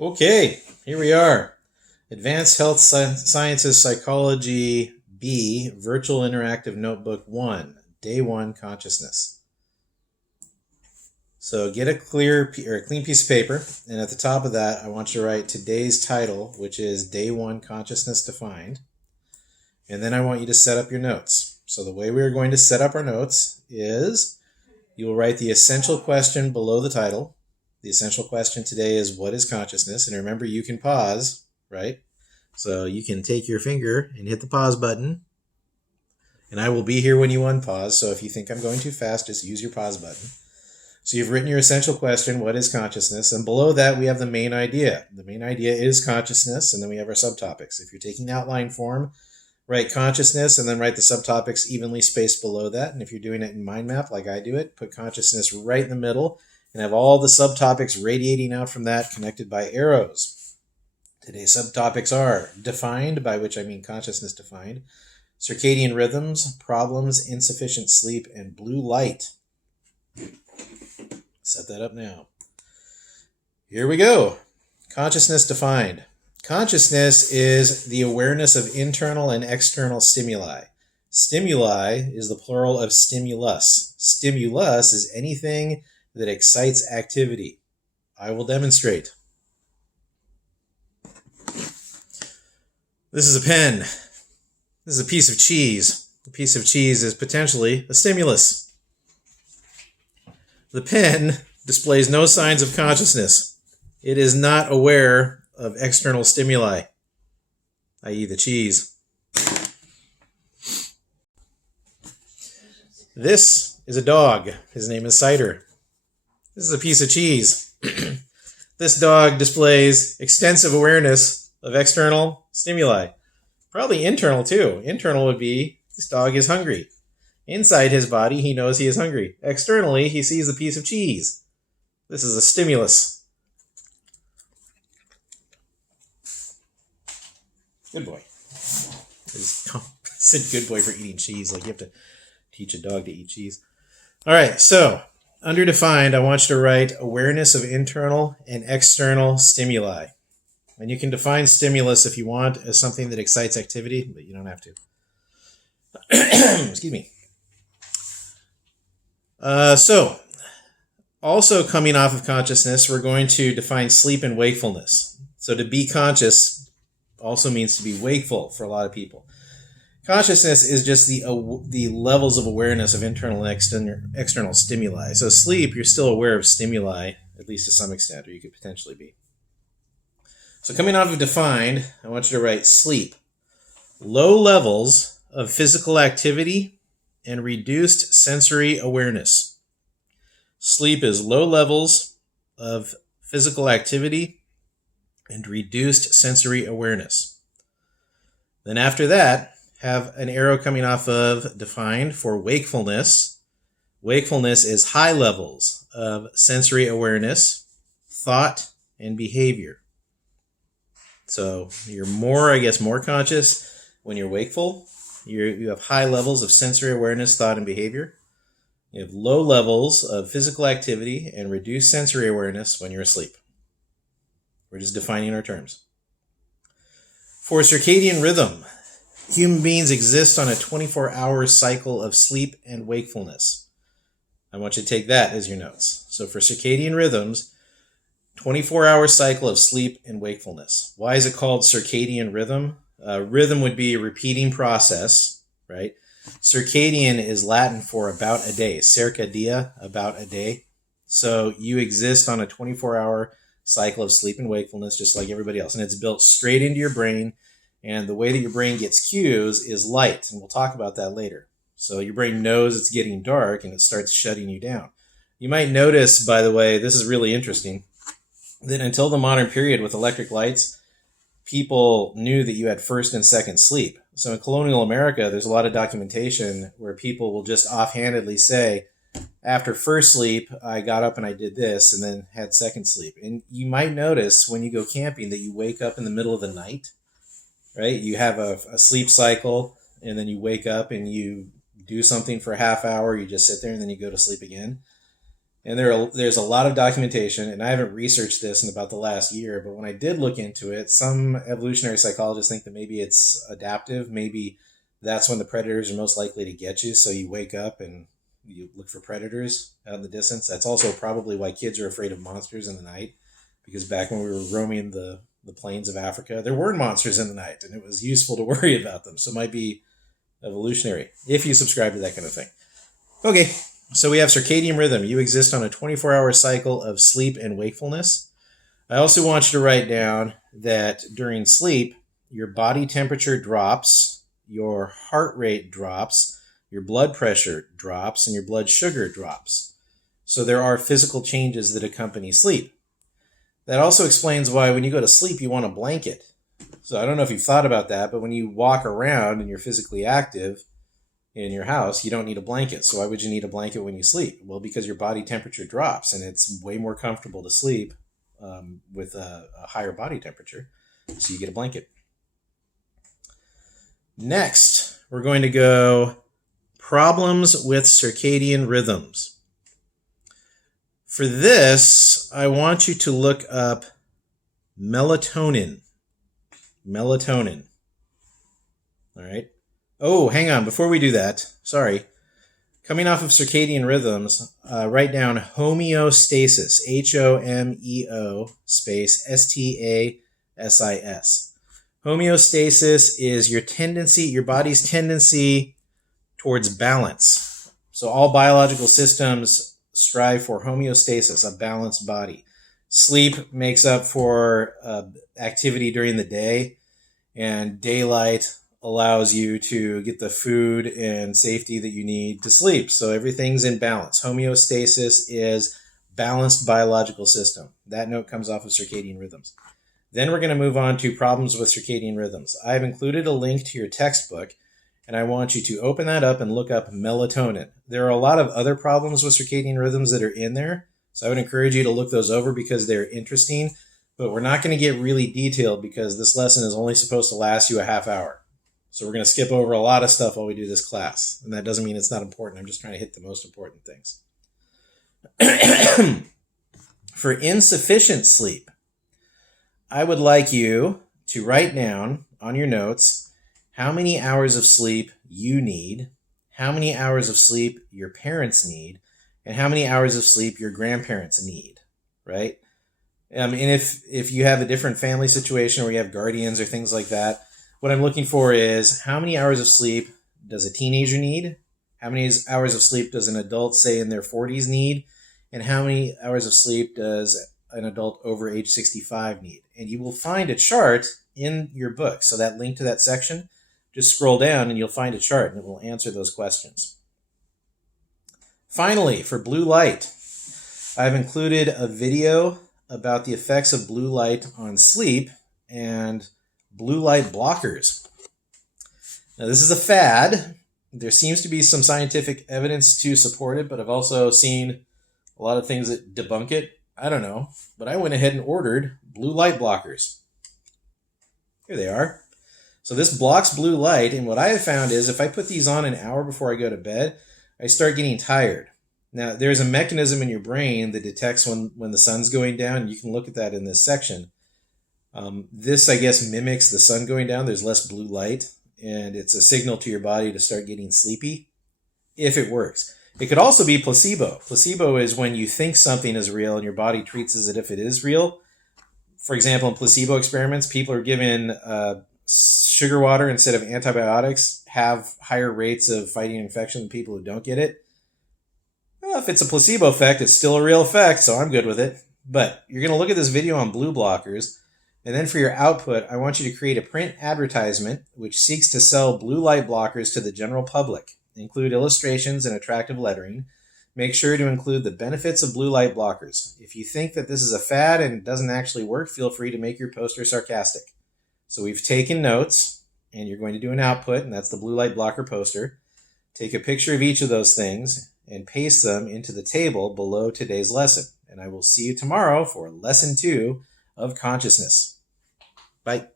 Okay, here we are. Advanced Health Sciences Psychology B, Virtual Interactive Notebook 1, Day 1 Consciousness. So get a clean piece of paper, and at the top of that, I want you to write today's title, which is Day 1 Consciousness Defined. And then I want you to set up your notes. So the way we're going to set up our notes is you will write the essential question below the title. The essential question today is, what is consciousness? And remember, you can pause, right? So you can take your finger and hit the pause button. And I will be here when you unpause. So if you think I'm going too fast, just use your pause button. So you've written your essential question, what is consciousness? And below that, we have the main idea. The main idea is consciousness, and then we have our subtopics. If you're taking outline form, write consciousness and then write the subtopics evenly spaced below that. And if you're doing it in mind map like I do it, put consciousness right in the middle and have all the subtopics radiating out from that connected by arrows. Today's subtopics are defined, by which I mean consciousness defined, circadian rhythms, problems, insufficient sleep, and blue light. Set that up now. Here we go. Consciousness defined. Consciousness is the awareness of internal and external stimuli. Stimuli is the plural of stimulus. Stimulus is anything that excites activity. I will demonstrate. This is a pen. This is a piece of cheese. A piece of cheese is potentially a stimulus. The pen displays no signs of consciousness. It is not aware of external stimuli, i.e. the cheese. This is a dog. His name is Cider. This is a piece of cheese. This dog displays extensive awareness of external stimuli. Probably internal too. Internal would be, this dog is hungry. Inside his body, he knows he is hungry. Externally, he sees a piece of cheese. This is a stimulus. Good boy. Said good boy for eating cheese. Like you have to teach a dog to eat cheese. All right, so under defined, I want you to write awareness of internal and external stimuli. And you can define stimulus if you want as something that excites activity, but you don't have to. Excuse me. So, also coming off of consciousness, we're going to define sleep and wakefulness. So to be conscious also means to be wakeful for a lot of people. Consciousness is just the levels of awareness of internal and external stimuli. So sleep, you're still aware of stimuli, at least to some extent, or you could potentially be. So coming off of defined, I want you to write sleep. Low levels of physical activity and reduced sensory awareness. Sleep is low levels of physical activity and reduced sensory awareness. Then after that, have an arrow coming off of defined for wakefulness. Wakefulness is high levels of sensory awareness, thought, and behavior. So you're more conscious when you're wakeful. You have high levels of sensory awareness, thought, and behavior. You have low levels of physical activity and reduced sensory awareness when you're asleep. We're just defining our terms. For circadian rhythm, human beings exist on a 24-hour cycle of sleep and wakefulness. I want you to take that as your notes. So for circadian rhythms, 24-hour cycle of sleep and wakefulness. Why is it called circadian rhythm? Rhythm would be a repeating process, right? Circadian is Latin for about a day. Circa dia, about a day. So you exist on a 24-hour cycle of sleep and wakefulness just like everybody else. And it's built straight into your brain. And the way that your brain gets cues is light. And we'll talk about that later. So your brain knows it's getting dark and it starts shutting you down. You might notice, by the way, this is really interesting, that until the modern period with electric lights, people knew that you had first and second sleep. So in colonial America, there's a lot of documentation where people will just offhandedly say, after first sleep, I got up and I did this and then had second sleep. And you might notice when you go camping that you wake up in the middle of the night, right? You have a sleep cycle and then you wake up and you do something for a half hour. You just sit there and then you go to sleep again. And there's a lot of documentation, and I haven't researched this in about the last year, but when I did look into it, some evolutionary psychologists think that maybe it's adaptive. Maybe that's when the predators are most likely to get you, so you wake up and you look for predators out in the distance. That's also probably why kids are afraid of monsters in the night, because back when we were roaming the plains of Africa, there were monsters in the night, and it was useful to worry about them. So it might be evolutionary, if you subscribe to that kind of thing. Okay. So we have circadian rhythm. You exist on a 24-hour cycle of sleep and wakefulness. I also want you to write down that during sleep, your body temperature drops, your heart rate drops, your blood pressure drops, and your blood sugar drops. So there are physical changes that accompany sleep. That also explains why when you go to sleep, you want a blanket. So I don't know if you've thought about that, but when you walk around and you're physically active in your house, you don't need a blanket. So why would you need a blanket when you sleep? Well, because your body temperature drops, and it's way more comfortable to sleep with a higher body temperature. So you get a blanket. Next, we're going to go problems with circadian rhythms. For this, I want you to look up melatonin. Melatonin. All right. Oh, hang on. Before we do that, sorry. Coming off of circadian rhythms, write down homeostasis. HOMEO space STASIS. Homeostasis is your body's tendency towards balance. So all biological systems strive for homeostasis, a balanced body. Sleep makes up for activity during the day, and daylight allows you to get the food and safety that you need to sleep. So everything's in balance. Homeostasis is balanced biological system. That note comes off of circadian rhythms. Then we're going to move on to problems with circadian rhythms. I've included a link to your textbook, and I want you to open that up and look up melatonin. There are a lot of other problems with circadian rhythms that are in there, so I would encourage you to look those over because they're interesting, but we're not going to get really detailed because this lesson is only supposed to last you a half hour. So we're going to skip over a lot of stuff while we do this class. And that doesn't mean it's not important. I'm just trying to hit the most important things. For insufficient sleep, I would like you to write down on your notes how many hours of sleep you need, how many hours of sleep your parents need, and how many hours of sleep your grandparents need, right? And if you have a different family situation where you have guardians or things like that, what I'm looking for is how many hours of sleep does a teenager need? How many hours of sleep does an adult, say in their 40s, need? And how many hours of sleep does an adult over age 65 need? And you will find a chart in your book. So that link to that section, just scroll down and you'll find a chart and it will answer those questions. Finally, for blue light, I've included a video about the effects of blue light on sleep and blue light blockers. Now, this is a fad. There seems to be some scientific evidence to support it, but I've also seen a lot of things that debunk it. I don't know, but I went ahead and ordered blue light blockers. Here they are. So this blocks blue light, and what I have found is if I put these on an hour before I go to bed, I start getting tired. Now, there's a mechanism in your brain that detects when the sun's going down. You can look at that in this section. This, I guess, mimics the sun going down. There's less blue light, and it's a signal to your body to start getting sleepy, if it works. It could also be placebo. Placebo is when you think something is real and your body treats it as if it is real. For example, in placebo experiments, people are given sugar water instead of antibiotics, have higher rates of fighting infection than people who don't get it. Well, if it's a placebo effect, it's still a real effect, so I'm good with it. But you're going to look at this video on blue blockers, and then for your output, I want you to create a print advertisement which seeks to sell blue light blockers to the general public. Include illustrations and attractive lettering. Make sure to include the benefits of blue light blockers. If you think that this is a fad and it doesn't actually work, feel free to make your poster sarcastic. So we've taken notes, and you're going to do an output, and that's the blue light blocker poster. Take a picture of each of those things and paste them into the table below today's lesson. And I will see you tomorrow for lesson 2 of consciousness. Bye.